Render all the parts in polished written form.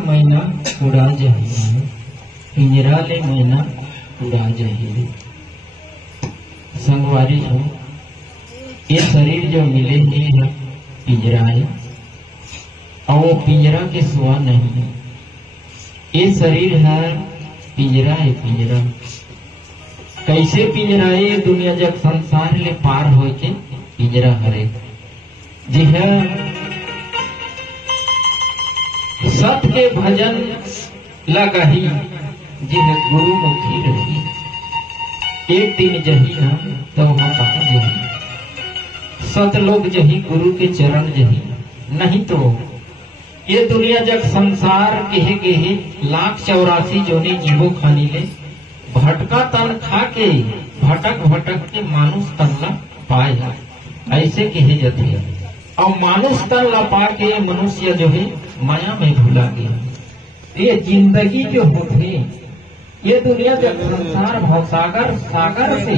मैना उड़ा जाहिए, पिंजरा ले मैना उड़ा जाहिए। संगवारी हो, ये शरीर जो मिले है पिंजरा है, और वो पिंजरा के सिवा नहीं है। ये शरीर है पिंजरा है, पिंजरा कैसे पिंजरा है? ये दुनिया जब संसार ले पार हो के पिंजरा हरे जी है। सत के भजन लगाही जिह गुरु मुखी रही, एक दिन जही हम तो हम कहा जही। सत लोग जही गुरु के चरण जही, नहीं तो ये दुनिया जग संसार कहे गेहे 1,84 जोनी जीवो खानी ले, भटका तन खा के भटक भटक के मानुष तन ला पाए, ऐसे कहे जाते। और मानुष तन ला पा के मनुष्य जो है माया में भूला गया। ये जिंदगी जो होती, ये दुनिया का संसार भवसागर सागर से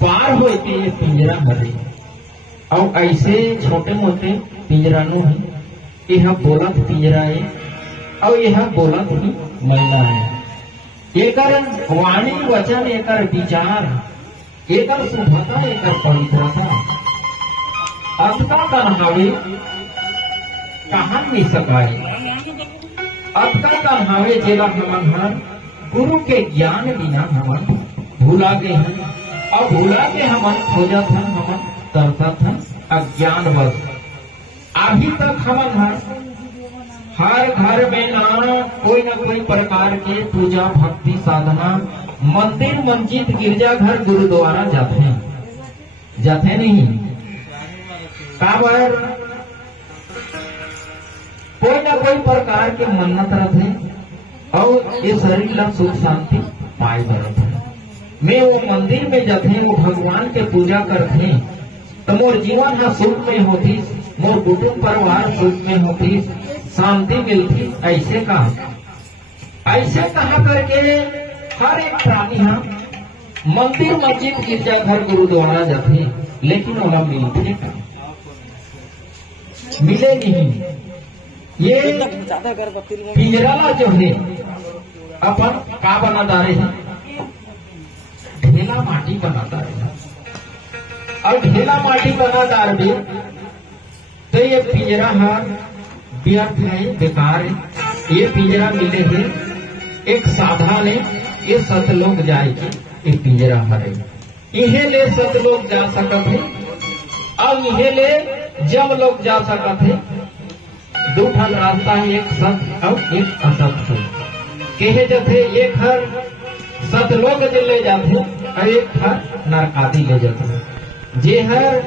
पार हो के ये पिंजरा हरे और ऐसे छोटे मोटे पिंजरा नु है यह बोलत पिंजरा है और यह बोलत ही महिला है। एकर वाणी वचन एकर विचार एकर शुभता एकर पवित्रता अतका कन्हावे कहाँ नहीं सकाए। अतका कन्हावे जेला हमन हर गुरु के ज्ञान बिना हमन भूला गए हैं और भूला के हमन खोजत हन हमन तरसत हन अज्ञान बस। अभी तक हमन हर घर में ना कोई प्रकार के पूजा भक्ति साधना मंदिर मस्जिद गिरजा घर गुरुद्वारा जाते नहीं काबर कोई ना कोई प्रकार के मन्नत रहते और ये शरीर ला सुख शांति पाए रहते। मैं वो मंदिर में जाते वो भगवान के पूजा करते तो मोर जीवन हा सुख में होती मोर कुटुंब परिवार सुख में होती शांति मिलती। ऐसे कहा करके हर एक प्राणी हा मंदिर मस्जिद गिरजा घर गुरुद्वारा जाते लेकिन ओला मिलते मिले नहीं। ये पिंजरा जो है अपन का बना डाले है ढेला माटी बनाता है और ढेला माटी बना डाल दे तो ये पिंजरा है व्यर्थ है बेकार है। ये पिंजरा मिले है एक साधन है ये सतलोक जाएगी ये पिंजरा हरे इहे ले सतलोक जा सकत है और इहे ले जब लोग जा सकत है। दो ठन रास्ता है एक सत और एक असत है कहे जाते एक हर सतलोक जे ले जाते और एक हर नरकादी ले जाते। जे हर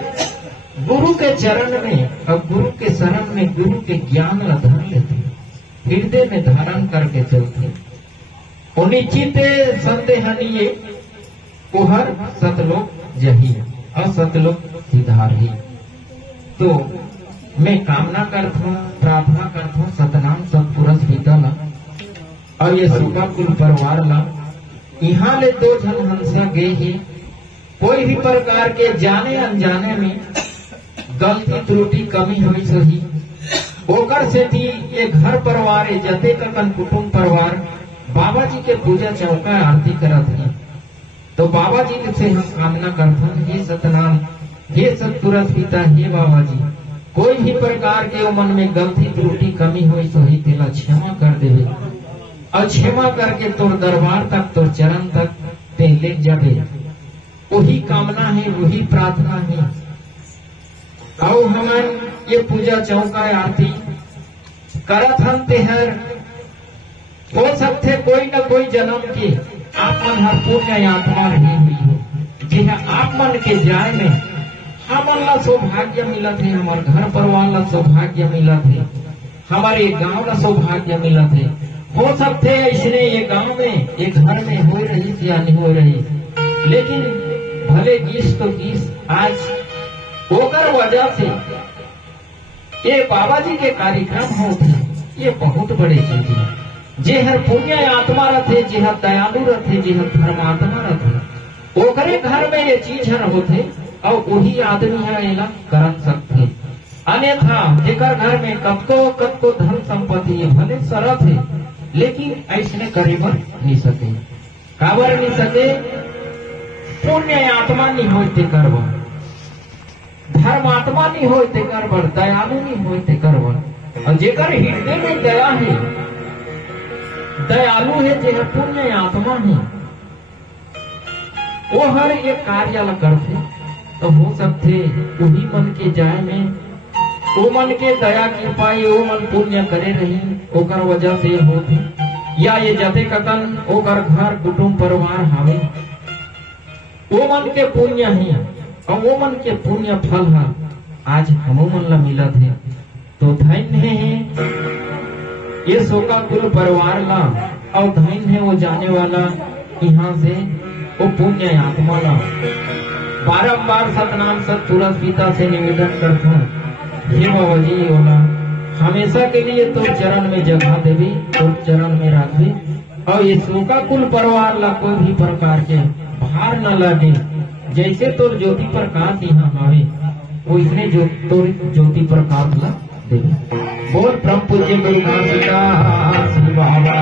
गुरु के चरण में और गुरु के शरण में गुरु के ज्ञान ला धर लेते हृदय में धारण करके चलते निश्चित संदेहनीय हर सतलोक जही और सतलोक सिधार। तो मैं कामना करता हूँ प्रार्थना करता हूँ सतनाम सतपुरुष पिता ला और ये सूखा कुल परिवार ला यहाँ ले दो जन हंसा गए ही कोई भी प्रकार के जाने अनजाने में गलती त्रुटि कमी हुई सही ओकर से थी ये घर परिवार जते कन कुटुंब परिवार बाबा जी के पूजा चौका आरती करत है। तो बाबा जी से हम कामना करते हैं हे सतनाम हे सतपुरुष पिता हे बाबा जी कोई भी प्रकार के मन में गलती त्रुटि कमी हुई सही तेला क्षमा कर देवे और क्षमा करके तोर दरबार तक तोर चरण तक ते ले जावे। वही कामना है वही प्रार्थना है और हमन ये पूजा चौका आरती करत हम तेहर हो सकते कोई न कोई जन्म के आप मन हर पुण्य आत्मा रही हुई हो जी आप मन के जाय में हमन ला सौभाग्य मिलत है हमारे घर परिवार ला सौभाग्य मिलत है हमारे गांव ला सौभाग्य मिलत है। हो सकते ऐसने ये गांव में एक घर में हो रही या नहीं हो रही लेकिन भले गीस तो गीस आज होकर वजह से ये बाबा जी के कार्यक्रम होते ये बहुत बड़े चीज है। जे हर पुण्य आत्मा रहते जे हर दयालु रहते जे हर धर्मात्मा रहते ओकरे घर में ये चीज हर होते और वही आदमी है एला कर सकते। अन्यथा जेकर घर में कतको धन संपत्ति है भले सरत है लेकिन ऐसने करे बर नहीं सके काबर नहीं सके पुण्य आत्मा नहीं होते करवा धर्मात्मा नहीं होते करबर दयालु नहीं होते करबर और जेकर हृदय में दया है दयालु है जे पुण्य आत्मा है वो हर एक कार्य करते तो हो सकते वही मन के जाय में वो मन के दया कृपा वो मन पुण्य करे रही ओकर वजह से होते या ये जते ककन ओकर घर कुटुंब परिवार हावे वो मन के पुण्य है और वो मन के पुण्य फल है आज हमो मन ला मिलत है। तो धन्य है ये शोका कुल परिवार ला और धन्य है वो जाने वाला यहाँ से वो पुण्य आत्मा ला। बारंबार सतनाम सतपुरुष पिता से निवेदन करता हूँ हे बाबा जी ओला हमेशा के लिए तो चरण में जगह देवी तो चरण में रखी और ये शोका कुल परिवार ला कोई भी प्रकार के भार न लगे जैसे तोर ज्योति प्रकाश यहाँ आवे वैसने जो तोर ज्योति प्रकाश ला दे। बोल परम पूज्य गुरु बाबा